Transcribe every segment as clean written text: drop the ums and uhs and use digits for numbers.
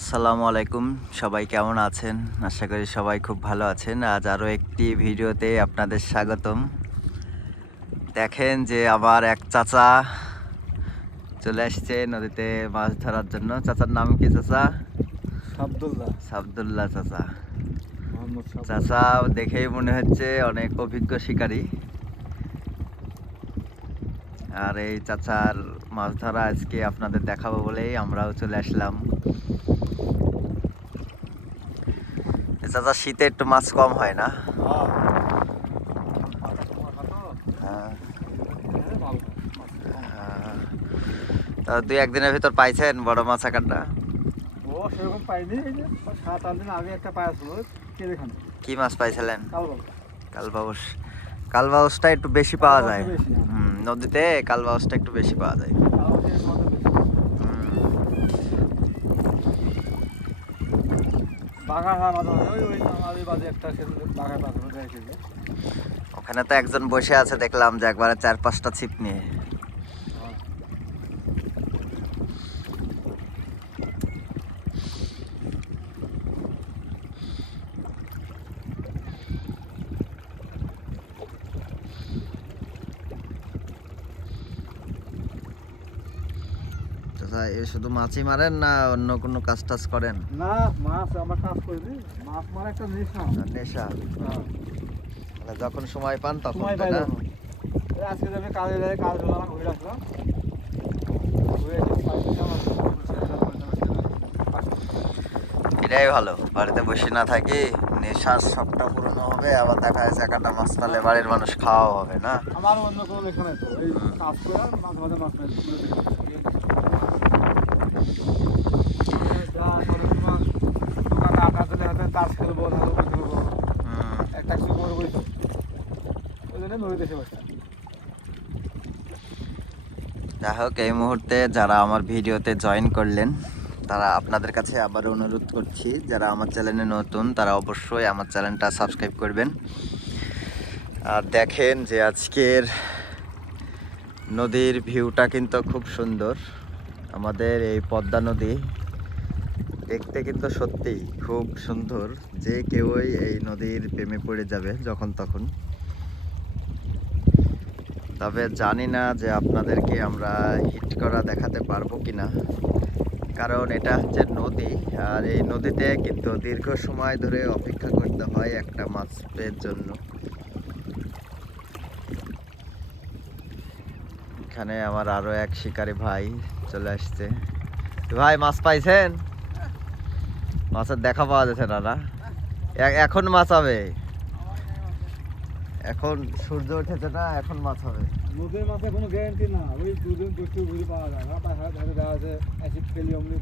আসসালামু আলাইকুম, সবাই কেমন আছেন? আশা করি সবাই খুব ভালো আছেন। আজ আরও একটি ভিডিওতে আপনাদের স্বাগতম। দেখেন যে আমার এক চাচা চলে আসছে নদীতে মাছ ধরার জন্য। চাচার নাম কি চাচা? সাবদুল্লাহ। সাবদুল্লাহ চাচা। মোহাম্মদ সাবদুল্লাহ। চাচা দেখেই মনে হচ্ছে অনেক অভিজ্ঞ শিকারী। আর এই চাচার মাছ ধরা আজকে আপনাদের দেখাবো বলেই আমরাও চলে আসলাম। চাচা, শীতে একটু মাছ কম হয় না? হ্যাঁ। তা দুই একদিনের ভিতর পাইছেন বড় মাছ আকারটা? ও সেরকম পাইনি, এই যে 7-8 দিন আগে একটা পাইছিল কেলেখানে। কি মাছ পাইছিলেন? কালবাউস। কালবাউস। কালবাউসটা একটু বেশি পাওয়া যায়। কালবাউসটা বেশি, হ্যাঁ। নদীতে কালবাউসটা একটু বেশি পাওয়া যায়। কালবাউসের মাত্রা বেশি। হুম। বাঘা হওয়ার মাঝে মাঝে ওই আমাদের বাজে একটা বাঘা পাথর দেয় খেলে। ওখানে তো একজন বসে আছে দেখলাম যে একবারে 4-5টা ছিপ নিয়ে। চাচা, এ শুধু মাছই মারেন না অন্য কোনো কাজ টাজ করেন? না, মাছ আমরা কাজ করি, মাছ মারা একটা নেশা। নেশা? হ্যাঁ। মানে যখন সময় পান তখন, সময় তাই পাই না? যখন। এই আজকে আমি কাজে যাই, কাজ হলো না, ঘুরে আসলাম। ঘুরে এসে সাইকেলে আমার এটাই ভালো, বাড়িতে বসে না থাকি, নেশার শখটা পূরণ হবে, আবার দেখা যাচ্ছে একটা মাছ পালে বাড়ির মানুষ খাওয়াও হবে না? আমার অন্য কোনো লেখা নাই তো, এই কাজ করে মাঝে মাঝে মাছ পাই। দোকানে আটা দিলে হয়তো তাস খেলবো, না খেলবো, একটা কিছু করবোই তো। ওই জন্য নদীতে এসে বসে। যাই হোক, এই মুহূর্তে যারা আমার ভিডিওতে জয়েন করলেন তারা আপনাদের কাছে আবার অনুরোধ করছি, যারা আমার চ্যানেলে নতুন তারা অবশ্যই আমার চ্যানেলটা সাবস্ক্রাইব করবেন। আর দেখেন যে আজকের নদীর ভিউটা কিন্তু খুব সুন্দর। আমাদের এই পদ্মা নদী দেখতে কিন্তু সত্যিই খুব সুন্দর, যে কেউই এই নদীর প্রেমে পড়ে যাবে যখন তখন। তবে জানি না যে আপনাদেরকে আমরা হিট করা দেখাতে পারবো কিনা, কারণ এটা হচ্ছে নদী, আর এই নদীতে কিন্তু দীর্ঘ সময় ধরে অপেক্ষা করতে হয় একটা মাছের জন্য। এখানে আমার আরো এক শিকারী ভাই চলে আসছে। ভাই, মাছ পাইছেন? মাছের দেখা পাওয়া যাচ্ছে না না? এখন মাছ হবে? এখন সূর্য উঠেছে না, এখন মাছ হবে? নদীর মাথায় কোনো গ্যারান্টি না, ওই দুদিন দুটো ঘুরে পাওয়া যায় না, হয়তো দেওয়া আছে অ্যাসিড ফেলি অমনি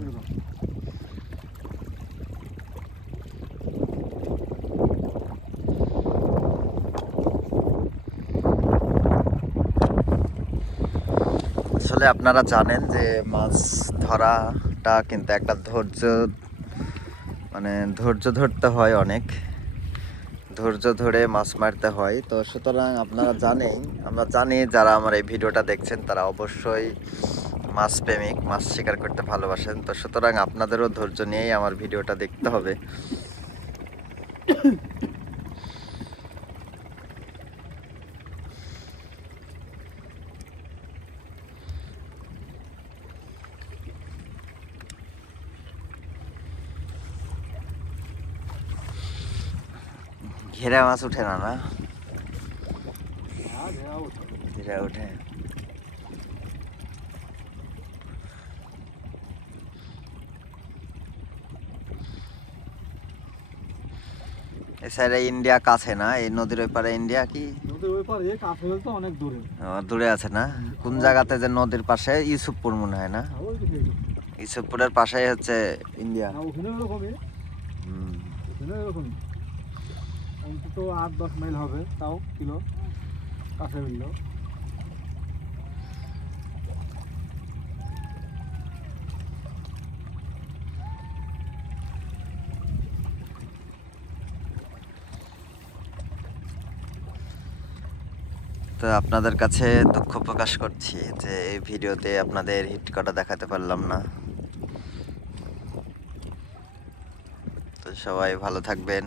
এরকম। আসলে আপনারা জানেন যে মাছ ধরাটা কিন্তু একটা ধৈর্য, মানে ধৈর্য ধরতে হয়, অনেক ধৈর্য ধরে মাছ মারতে হয়। তো সুতরাং আপনারা জানেন, আমরা জানি যারা আমার এই ভিডিওটা দেখছেন তারা অবশ্যই মাছ প্রেমিক, মাছ শিকার করতে ভালোবাসেন। তো সুতরাং আপনাদেরও ধৈর্য নিয়েই আমার ভিডিওটা দেখতে হবে। ঘেরা মাছ উঠে না না? ঘেরা উঠে। এই সাইডে ইন্ডিয়া কাছে না? এই নদীর ওই পারে ইন্ডিয়া কি? নদীর ওই পারে কাছে তো অনেক দূরে। দূরে আছে না? কোন জায়গাতে যে নদীর পাশে? ইউসুফপুর মনে হয় না? ইউসুফপুরের পাশেই হচ্ছে ইন্ডিয়া। ওখানে ওরকমই, ওখানে ওরকমই অন্তত 8-10 মাইল হবে, তাও কিলো কাছে মিলল। তো আপনাদের কাছে দুঃখ প্রকাশ করছি যে এই ভিডিওতে আপনাদের হিট করা দেখাতে পারলাম না। তো সবাই ভালো থাকবেন।